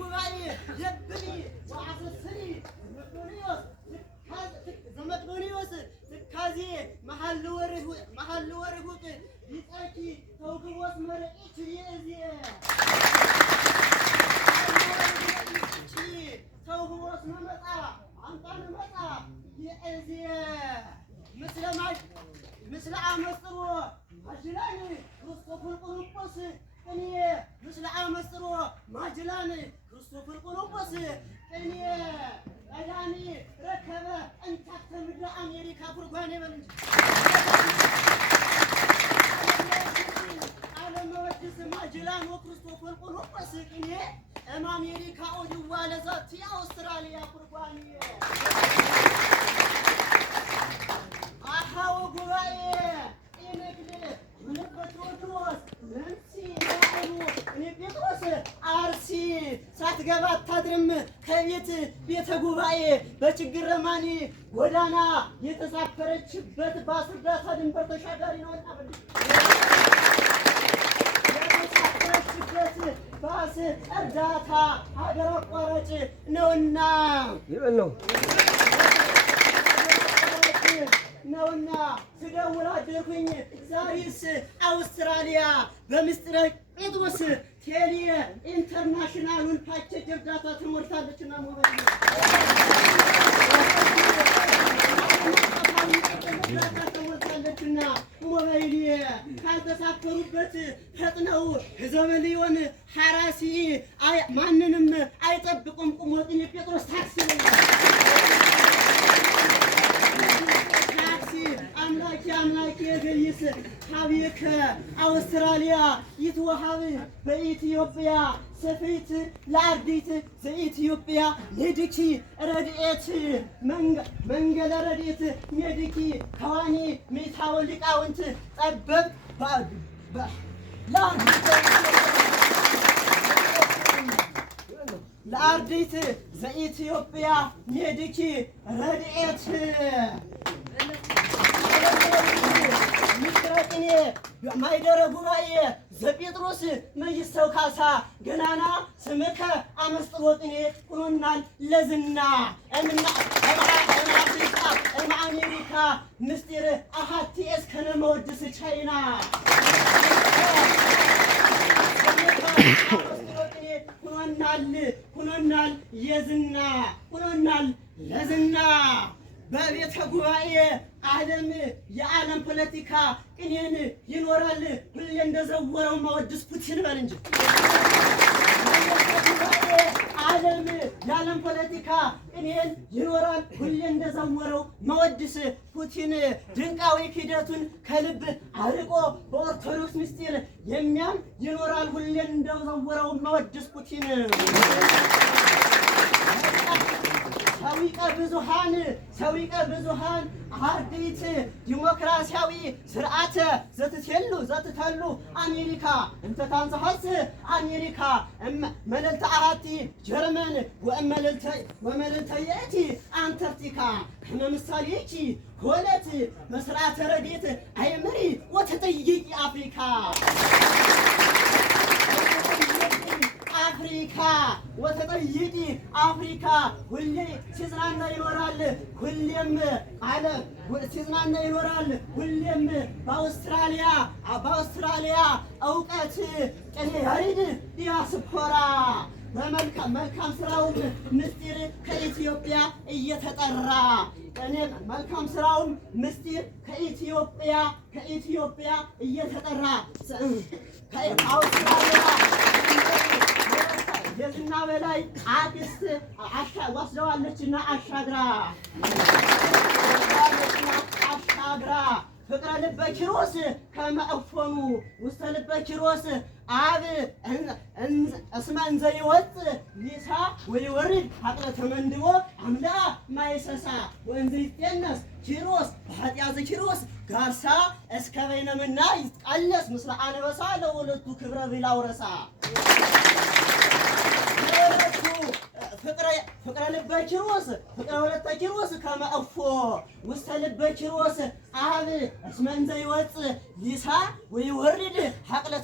ጉባኤ የብኒ ወአሰስኒ ዘመጥኖኒዮስ ትካዜ መሐል ወርሁት ይጸኪ ተውግቦስ መረቂት ይእዜ ተውግቦስ መመጣ አንጣን መጣ ይእዜ ምስለ አመስጥሮ ማጅላን ክርስቶፍን ቁርጶስ እኔ ምስለ አመስጥሮ ማጅላን ክርስቶፍን ቁርጶስ እኔ ቀዳሚ ረከበ እንታክተ ምድረ አሜሪካ ጉርጓኔ በልንጅ አለመወድስ ማጅላን ወክርስቶፍን ቁርጶስ እኔ አሜሪካ ኦድዋ ለዛት የአውስትራሊያ ጉርጓኔ አሃው ጉባኤ ኢነግል ምንበትሮድሮስ ለንሲ እኔ ጴጥሮስ አርሲ ሳትገባ አታድርም ከቤት ቤተ ጉባኤ በችግር ረማኒ ጎዳና የተሳፈረችበት ባስ እርዳታ ድንበር ተሻጋሪ ነውና የተሳፈረችበት ባስ እርዳታ ሀገር አቋራጭ ነውና ይበል ነውና ስደውል አደርኩኝ ዛሬስ አውስትራሊያ በምስጢረ ጴጥሮስ ቴሌ ኢንተርናሽናሉን ፓኬጅ እርዳታ ትሞልታለችና ሞባይል ሞባይል ካልተሳፈሩበት ፈጥነው ዘመልዮን ሐራሲ ማንንም አይጠብቁም ቁሞጥኝ ጴጥሮስ ታክሲ አምላክ የገይስ ሀቢከ አውስትራሊያ ይትወሃብ በኢትዮጵያ ሰፊት ለአርዲት ዘኢትዮጵያ ሜዲኪ ረድኤት መንገለ ረድኤት ሜዲኪ ከዋኒ ሜታው ሊቃውንት ጠበብ ለአርዲት ዘኢትዮጵያ ሜዲኪ ረድኤት ሚስጥረቅኔ ማይደረ ጉባኤ ዘጴጥሮስ መይሰው ካሳ ገናና ስምከ አመስጥሮቅኔ ቁኖናል ለዝና አሜሪካ ምስጢር አሃቲ እስከነ መወድስ ቻይና ሁኖናል የዝና ሁኖናል ለዝና በቤተ ጉባኤ ዓለም የዓለም ፖለቲካ ቅኔን ይኖራል ሁሌ እንደዘወረው ማወድስ ፑቲን በል እንጂ ዓለም የዓለም ፖለቲካ ቅኔን ይኖራል ሁሌ እንደዘወረው ማወድስ ፑቲን ድንቃዊ ክህደቱን ከልብ አርቆ በኦርቶዶክስ ምስጢር የሚያም ይኖራል ሁሌ እንደዘወረው ማወድስ ፑቲን ሰዊቀ ብዙሃን አርዲት ዲሞክራሲያዊ ስርዓተ ዘትተሉ አሜሪካ እንተ ታንሰሐስ አሜሪካ መለልተ አራቲ ጀርመን ወመለልተ የእቲ አንታርክቲካ ከመምሳሌኪ ሆነት መስርዓተ ረድኤት አይምሪ ወተጠይቂ አፍሪካ ወተጠይቂ አፍሪካ ሁሌ ሲዝናና ይኖራል ሁሌም አለ ሲዝናና ይኖራል ሁሌም በአውስትራሊያ እውቀት ቅኔ ያሬድ ዲያስፖራ በመልካም ስራውን ምስጢር ከኢትዮጵያ እየተጠራ መልካም ስራውን ምስጢር ከኢትዮጵያ እየተጠራ አውስትራሊያ የዝና በላይ አክስት ወስደዋለችና አሻግራ ፍቅረ ልበ ኪሮስ ከመእፎኑ ውስተ ልበ ኪሮስ አብ እስመ እንዘ ይወፅእ ሊሳ ወይወርድ ሀቅለ ተመንድቦ አምልአ ማይሰሳ ወእንዘ ይጤነስ ኪሮስ በኃጢአተ ኪሮስ ጋርሳ እስከ በይነምና ይትቃለስ ምስለ አንበሳ ለወለቱ ክብረ ቢላ ውረሳ ፍቅረ ልበ ኪሮስ ፍቅረ ወለተ ኪሮስ ከመ እፎ ውስተ ልበ ኪሮስ አብ እስመ እንዘ ይወፅእ ሊሳ ወይወርድ ሐቅለ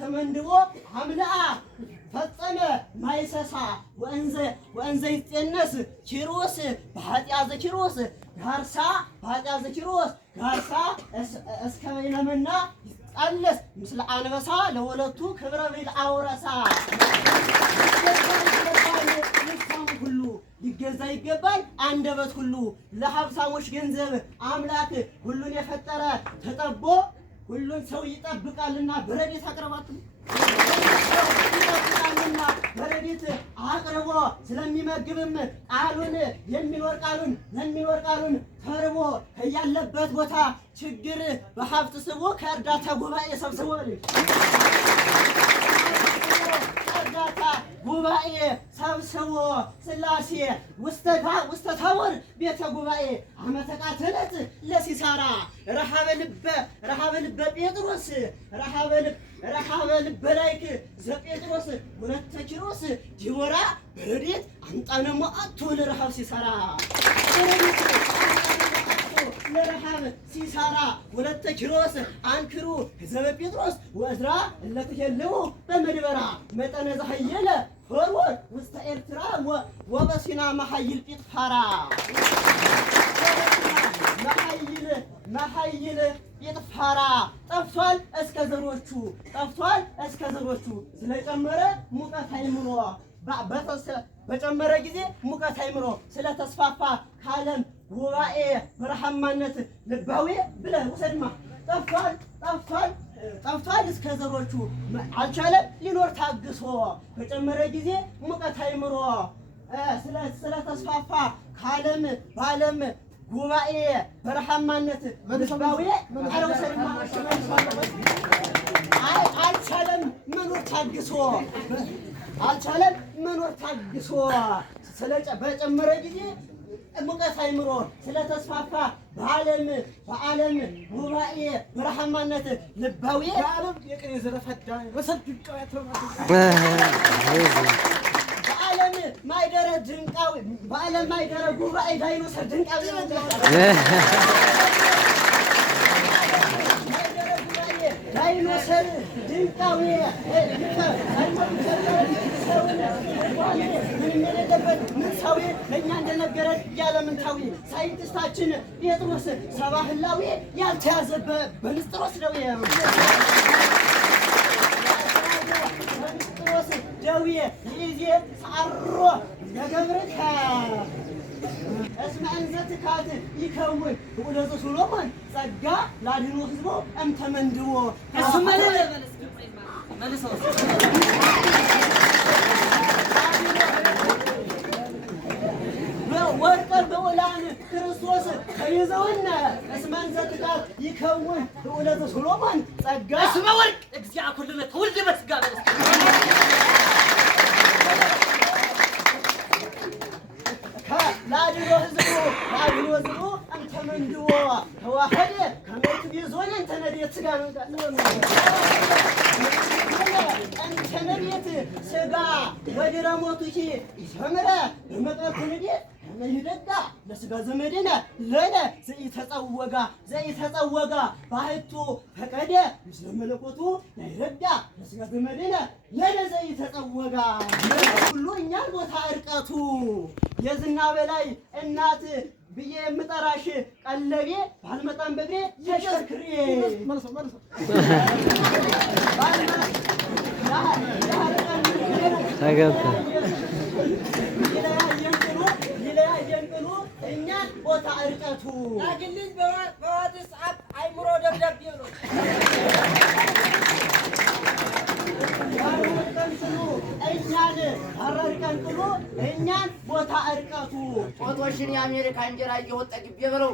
ተመንድቦ አምልአ ፈጸመ ማይሰሳ ወእንዘ ይጤነስ ኪሮስ በኃጢአዘ ኪሮስ ጋርሳ እስከ በይነመና ይጣለስ ምስለ አንበሳ ለወለቱ ክብረ ቢል አውረሳ ሁሉ ሊገዛ ይገባል አንደበት ሁሉ ለሀብታሞች ገንዘብ አምላክ ሁሉን የፈጠረ ተጠቦ ሁሉን ሰው ይጠብቃልና በረድኤት አቅርባቱ ይጠብቃልና በረድኤት አቅርቦ ስለሚመግብም ቃሉን የሚኖር ቃሉን ተርቦ ያለበት ቦታ ችግር በሀብት ስቦ ከእርዳታ ጉባኤ ሰብስቦ ጉባኤ ሰብስቦ ሥላሴ ውስተ ታቦር ቤተ ጉባኤ ዓመተ ቃተለት ለሲሳራ ረሃበ ልበ ጴጥሮስ ረሃበ ልበ ላይክ ዘጴጥሮስ ወለተ ኪሮስ ዲቦራ በረድኤት አምጣነ መዓቱ ለረሃብ ሲሳራ ለረሃብ ሲሳራ ወለተ ኪሮስ አንክሩ ዘበ ጴጥሮስ ወእዝራ እለትሄልው በመድበራ መጠነ ዘሀየለ ፈርዖን ውስተ ኤርትራ ወበሲና መሀይል ጲጥፋራ መሀይል ጲጥፋራ ጠፍቷል እስከ ዘሮቹ ስለጨመረ ሙቀት አይምሮ በጨመረ ጊዜ ሙቀት አይምሮ ስለተስፋፋ ካለም ጉባኤ በረሃማነት ልባዊ ብለህ ውሰድማ ጠፍቷል እስከ ዘሮቹ አልቻለም ሊኖር ታግሶ በጨመረ ጊዜ ሙቀት አይምሮ ስለተስፋፋ ካለም ባለም ጉባኤ በረሃማነት ልባዊ አረውሰድማ አልቻለም መኖር ታግሶ በጨመረ ጊዜ ሙቀት አይምሮ ስለተስፋፋ በዓለም ጉባኤ በረሃማነት ልባዊ በዓለም ማይደረ ድንቃዊ በዓለም ማይደረ ጉባኤ ዳይኖሰር ድንቃዊ ዳይኖሰር ድንቃዊ ምንም የሌለበት ምንሳዊ ለእኛ እንደነገረን ያለምንታዊ ሳይንቲስታችን ጴጥሮስ ሰባ ህላዊ ያልተያዘበት በንስጥሮስ ደዌ በንስጥሮስ ደዌ ይዜ ሳሮ ለገብርከ እስመ እንዘ ትካት ይከውን ወለዘ ሶሎሞን ጸጋ ላድኖ ህዝቦ እምተመንድቦ ወርቀር በውላን ክርስቶስ ከይዘውና እስመ እንዘ ትካት ይከውን ወለዘ ሶሎሞን ጸጋ እስመ ወርቅ እግዚአ ኩልነ ተወልደ በስጋ ላድኖ ህዝቡ እምተመንድቦ ተዋህደ ከመቱ ቢዞን እንተነዴት ስጋ ነው እንተነዴት ስጋ ወድረ ሞቱኪ ይሰምረ በመቅረቱ ንዴት ከመይደጋ ለስጋ ዘመድነ ለነ ዘኢተጸወጋ ባህቱ ፈቀደ ምስለ መለኮቱ ላይረዳ ለስጋ ዘመድነ ለነ ዘኢተጸወጋ ሁሉ እኛን ቦታ እርቀቱ የዝና በላይ እናት ብዬ የምጠራሽ ቀለቤ ባልመጣም በግሬ ተሽከርክሬ ይለያየን ጥሉ እኛን ቦታ እርቀቱ ላግልኝ በዋትስአፕ አይምሮ ደብዳቤ ነው እኛን አረርቀን ጥሎ እኛን ቦታ እርቀቱ ፎቶሽን የአሜሪካ እንጀራ እየወጣ ግቤ ብለው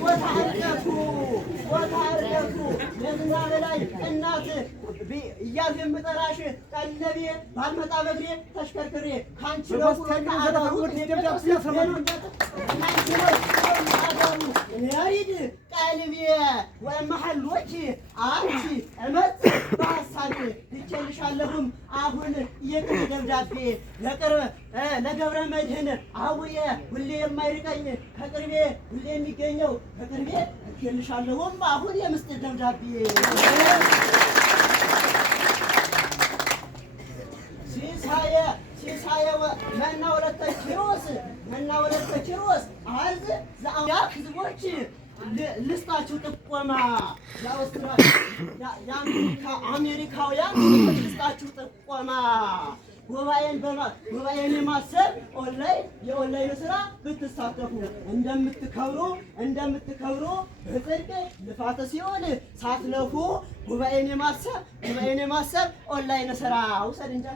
ቦታ እርቀቱ ለዝና በላይ እናት እያልኩ የምጠራሽ ቀለቤ ባልመጣ በግሬ ተሽከርክሬ ካንቺ በኩልና አዳሩት ያሪድ ቀልቤ ወመሐሎች አንቺ እመጽ ለቅርብ ለገብረ መድህን አቡዬ ሁሌ የማይርቀኝ ከቅርቤ ሁሌ የሚገኘው ከቅርቤ እልሻለሁም አሁን የምስጢር ደብዳቤ ሲሳየ መና ወለተ ኪሮስ አርዝ ዘአውያ ህዝቦች ልስጣችሁ ጥቆማ አሜሪካውያን ልስጣችሁ ጥቆማ ጉባኤን የማሰብ የኦንላይን ስራ ብትሳተፉ እንደምትከብሩ በጽድቅ ልፋተ ሲኦል ሳትለፉ ጉባኤን የማሰብ ኦንላይን ስራ ውሰድ እንጂ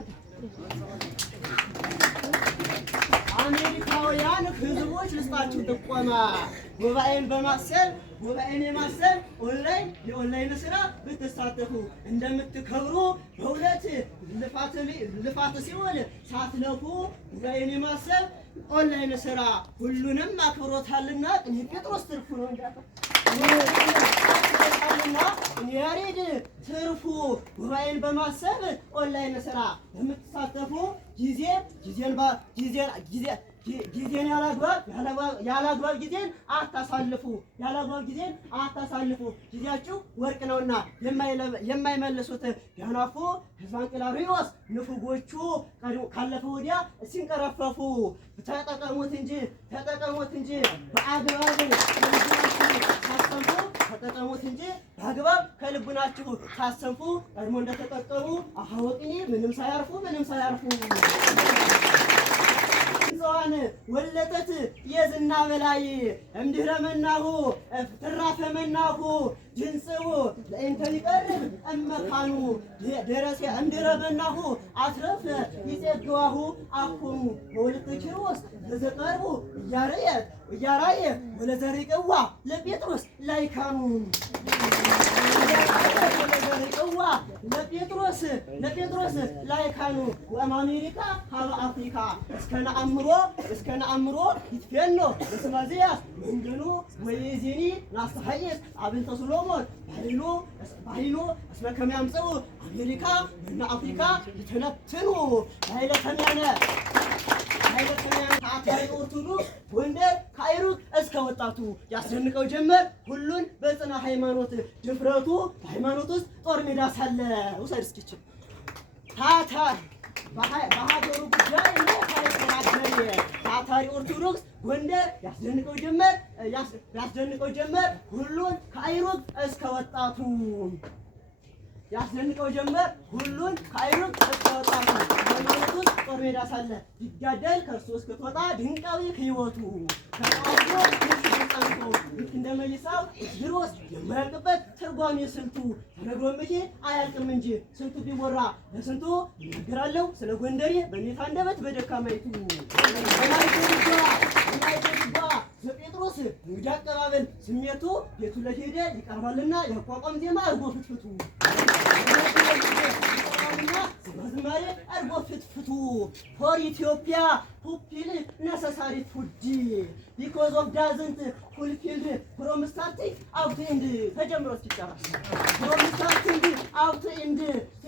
አሜሪካውያን ህዝቦች ልስጣችሁ ጥቆማ ጉባኤን የማሰብ የኦንላይን ስራ ብትሳተፉ እንደምትከብሩ በእውነት ልፋት ሲሆን ሳትለፉ ጉባኤን የማሰብ ኦንላይን ስራ ሁሉንም አክብሮታልና ጴጥሮስ ትርፉ ነው እንዳታልና ያሬድ ትርፉ ጉባኤን በማሰብ ኦንላይን ስራ የምትሳተፉ ጊዜን ያላግባብ ጊዜን አታሳልፉ። ጊዜያችሁ ወርቅ ነውና የማይመልሱት ያናፉ ሕዝባንቅላሪዎስ ንፉጎቹ ካለፈ ወዲያ ሲንቀረፈፉ ተጠቀሙት እንጂ በአግባብ በአግባብ ከልቡናችሁ ሳሰንፉ ቀድሞ እንደተጠቀሙ አሃወቅኒ ምንም ሳያርፉ እንዘዋን ወለጠት የዝና በላይ እምድህረ መናሁ ትራፈ መናሁ ድንጽው ለእንተ ይቀርብ እመካኑ ደረሴ እምድህረ መናሁ አትረፈ ይጼግዋሁ አኩኑ በወለተ ኪሮስ ለዘቀርቡ እያራየ ወለዘሪቅዋ ለጴጥሮስ ላይካኑ ለጴጥሮስ ላይካኑ ወአሜሪካ ሀበ አፍሪካ እስከ ነአምሮ ይትፌኖ እስመዚያ መንገኑ ወይዚኒ ናስተሐይስ አብንተ ሰሎሞን ባይሎ እስመ ከመ ያምጽኡ አሜሪካ እና አፍሪካ ይተነትኑ ኃይለ ከመያነ ታታሪ ኦርቶዶክስ ጎንደር ከአይሩግ እስከ ወጣቱ ያስደንቀው ጀመር ሁሉን በጽና ሃይማኖት ድፍረቱ በሃይማኖት ውስጥ ጦር ሜዳ ሳለ ውሰድ እስኪችል በሀገሩ ጉዳይ ነው ታታሪ ኦርቶዶክስ ጎንደር ያስደንቀው ጀመር ሁሉን ከአይሩግ እስከ ወጣቱ ያስደንቀው ጀመር ሁሉን ከአይሩግ እስከ ወጣቱ ሃይማኖቱን ጦር ሜዳ ሳለ ይጋደል ከእርሱ እስክትወጣ ድንቃዊ ህይወቱ ከቃሉ ተጠንቶ ልክ እንደ መይሳው ድሮስ የማያልቅበት ትርጓሜ ስልቱ ተነግሮም አያልቅም እንጂ ስንቱ ቢወራ ለስንቱ ይናገራለሁ ስለ ጎንደሬ በኔታ አንደበት በደካማይቱ በጴጥሮስ እንግዳ አቀባበል ስሜቱ ቤቱ ለሄደ ይቀርባልና ያቋቋም ዜማ አርጎ ፍትፍቱ ዝማሬ አርጎ ፍትፍቱ ፎር ኢትዮጵያ ፑፒል ነሰሳሪ ፉድ ቢኮዝ ኦፍ ዳዝንት ፉልፊልድ ፍሮም ስታርቲንግ አውት ኤንድ ተጀምሮ እስኪጨረስ ፍሮም ስታርቲንግ አውት ኤንድ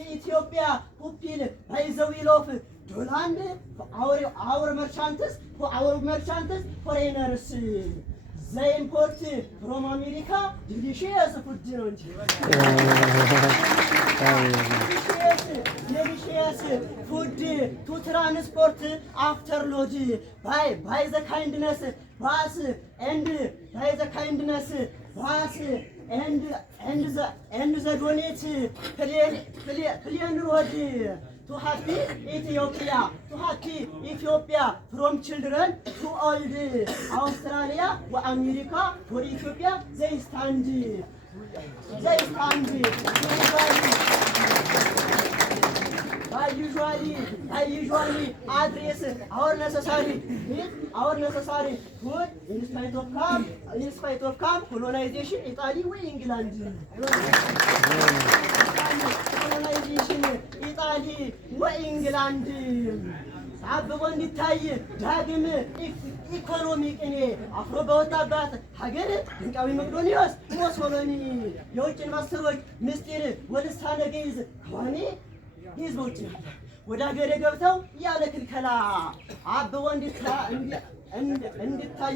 ኢትዮጵያ ፑፒል ባይ ዘ ዊል ኦፍ ዶላንድ our merchants foreigners they import from America delicious food ነው እንጂ delicious food to transport after load by the kindness bus and by the kindness bus and the donate plane road to happy Ethiopia from children to old Australia or America for Ethiopia they stand I usually address our necessary food in spite of colonization Italy or England ኢጣሊ ወኢንግላንድ አብቦ እንዲታይ ዳግም ኢኮኖሚ ቅኔ አፍሮ በወጣባት ሀገር ድንቃዊ መቅዶኒዎስ ሞሶሎኒ የውጭ ኢንቨስተሮች ምስጢር ወልሳነ ግዕዝ ከዋኔ ግዕዝ በውጭ ወደ ሀገሬ ገብተው ያለ ክልከላ አብቦ እንድታይ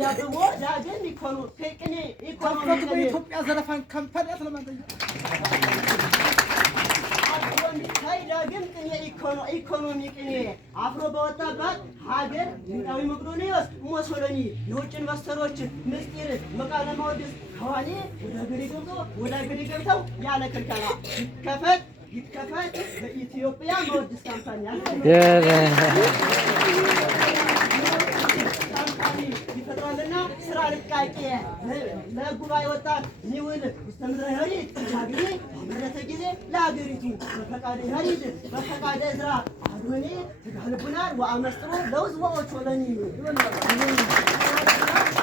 አብቦ ዳግም ኢኮኖሚ በኢትዮጵያ ዘረፋን ከምፐዳት ለማንደኛ አብቦ እንድታይ ዳግም ቅኔ ኢኮኖሚ ቅኔ አፍሮ በወጣባት ሀገር ድንቃዊ መቅዶኒዮስ ሞሶሎኒ የውጭ ኢንቨስተሮች ምስጢር መቃለ ማወድስ ከዋኔ ወደ ሀገሬ ገብተው ያለ ክልከላ ይከፈት በኢትዮጵያ ማወድስ ካምፓኒ ይፈጥራልና ስራ ልቃቄ ለጉባኤ ወጣት ሚውል ውስተምድረ ሄሪት ሻግሪ በመረተ ጊዜ ለሀገሪቱ በፈቃደ ሄሪት በፈቃደ እዝራ አዶኔ ትጋልቡናል ወአመስጥሮ ለውዝ ወኦቾሎኒ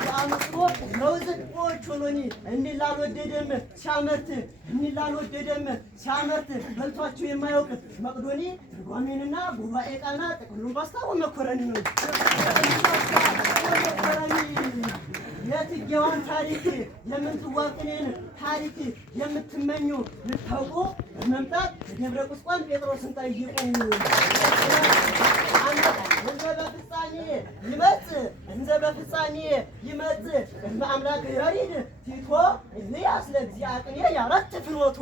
ወአመስጥሮ ለውዝ ወኦቾሎኒ እንዲላልወደደም ሲያመርት በልቷቸው የማያውቅ መቅዶኒ ትርጓሜንና ጉባኤ ቃና ጥቅሉን ባስታወ መኮረኒ ነው። የትጌዋን ታሪክ የምንትዋቅኔን ታሪክ የምትመኙ ልታውቁ በመምጣት ደብረ ቁስቋም ጴጥሮስን ጠይቁ። እንዘ በፍጻሜ ይመጽእ ቅድመ አምላክ ያሪድ ቲቶ እልያስ ለእግዚአ ቅኔ ያረት ፍኖቶ